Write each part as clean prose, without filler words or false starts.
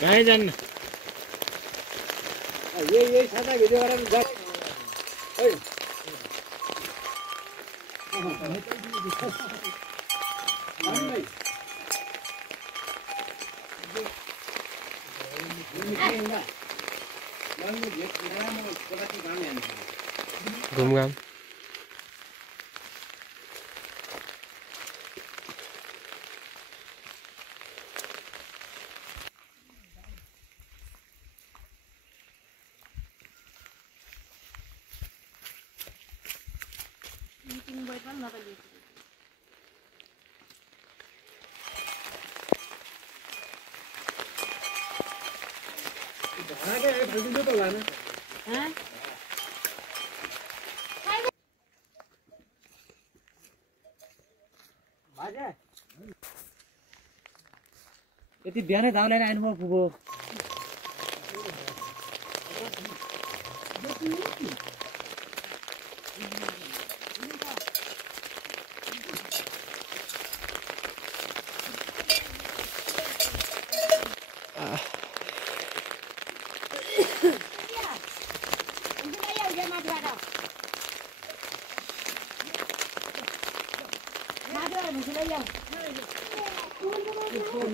कहीँ जान्न यही सादा भिडियो गरेर जा है घुमघाम यति बिहानै धाउ लिएर आइनु पुगो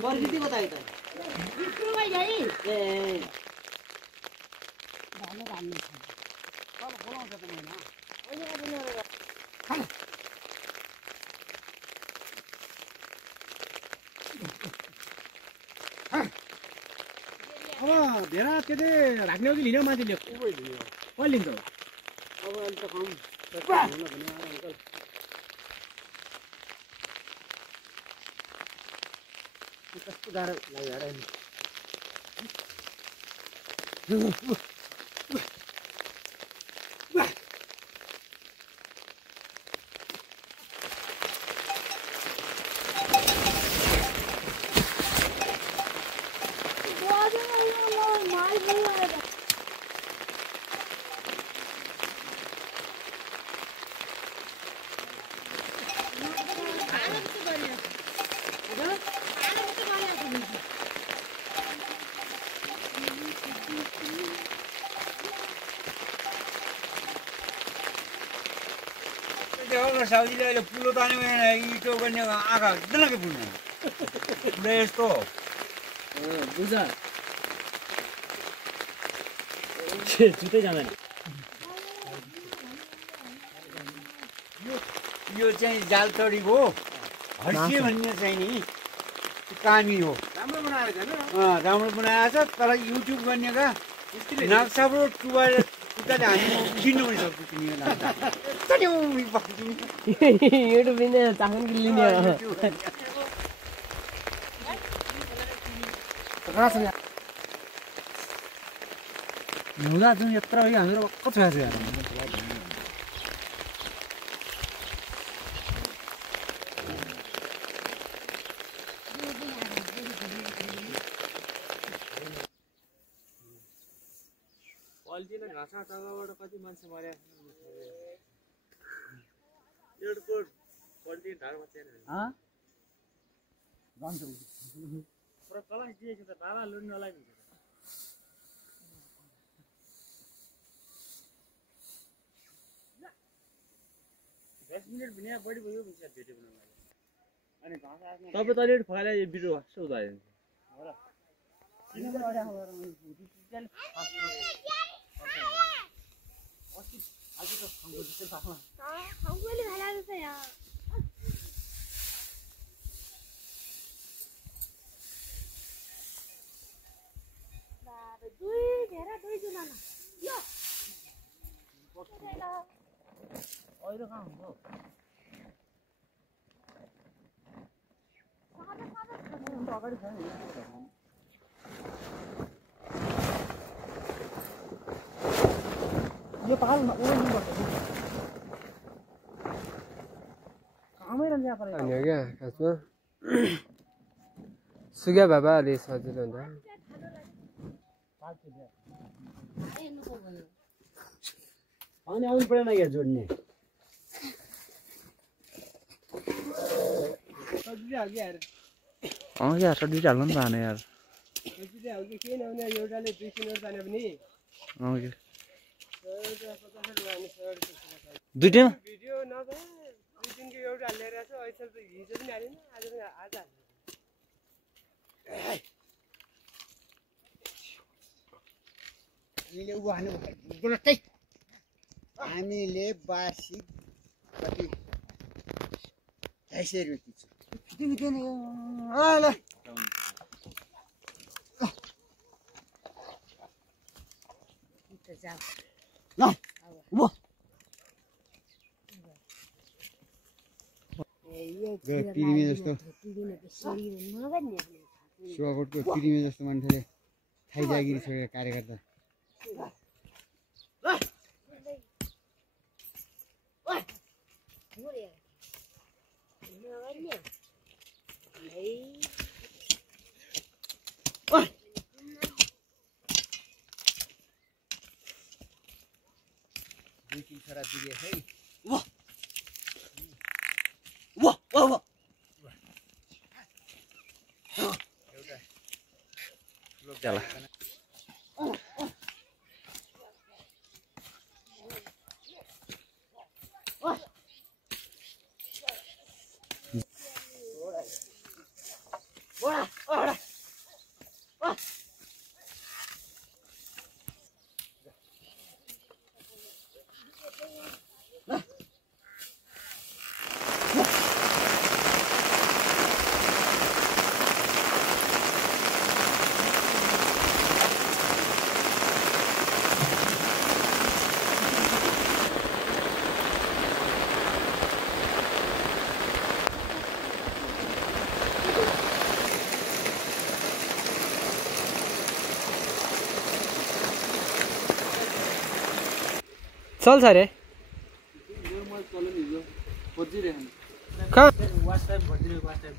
बर्फी बताए त अब भेडा त्यतै राख्ने हो कि लिने हो मान्छेले कहिले लिन्छ होला अब अहिले त कम कस्तो गाह्रो लाग्यो साउजीले अहिले पुलो तान्यो इटो गर्ने आँखा एकदमै पुग्ने यस्तो बुझ जुत्तै जाँदैन यो चाहिँ जालतडी हो हर्सी भन्ने चाहिँ नि कामी हो राम्रो बनाएको छैन राम्रो बनाएको छ तर युट्युब गर्नेका नक्साबाट टुबाएर टुक्काले हामी किन्नु पनि सक्छु युट्युब बिना चाखन कि लिने हुँदा जुन यत्र हो हाम्रो कस्तो छ यार अल्टिन घाँस तलबाट कति मान्छे मर्या एयरपोर्ट पल्टिन ढाडमा छैन पुरा कलास दिएछ त ढाडा लुन नलाग्नु 10 मिनट पनि बढी भयो भित्र भिडियो बनाउन अनि घाँस आस्न तपाईं त अलरेडी फैला यो भिडियो वास्ता उदायो हो र किन अड्या हो र डिजिटल अस्ति आज त खंगो जस्तै पाखमा खंगोले भाला रहेछ यार बाबे दुई घेरा दुई जना न यो अहिले कहाँ हुन्छ अगाडि छ नि यो पाहाडमा ओर्नु पर्छ कामै रहन्छ यहाँ पर अनि हो क्या खासमा सुग्या बाबा अलि सजिलो हुन्छ अनि आउनु परेन यहाँ जोड्ने सब्जी हाल्यो यार यार सब्जी हाल्नु नि भएन यार केही नहुने एउटाले 200 नोट ताने पनि दुईटै भिडियो नभए 2 दिनको एउटा हालेर छ अहिले त हिजो पनि हालेन आज पनि आज हामीले बासी कति 250 रुपियाँ पिरिमे जस्तो सुवाकोटको पिरिमे जस्तो मान्छेले थाइ जागिरी छोडेर कार्यकर्ता दुई तीन छोरा दिए है चल्छ रे कहाँ वाट्सएप भनिदिनु वाट्सएप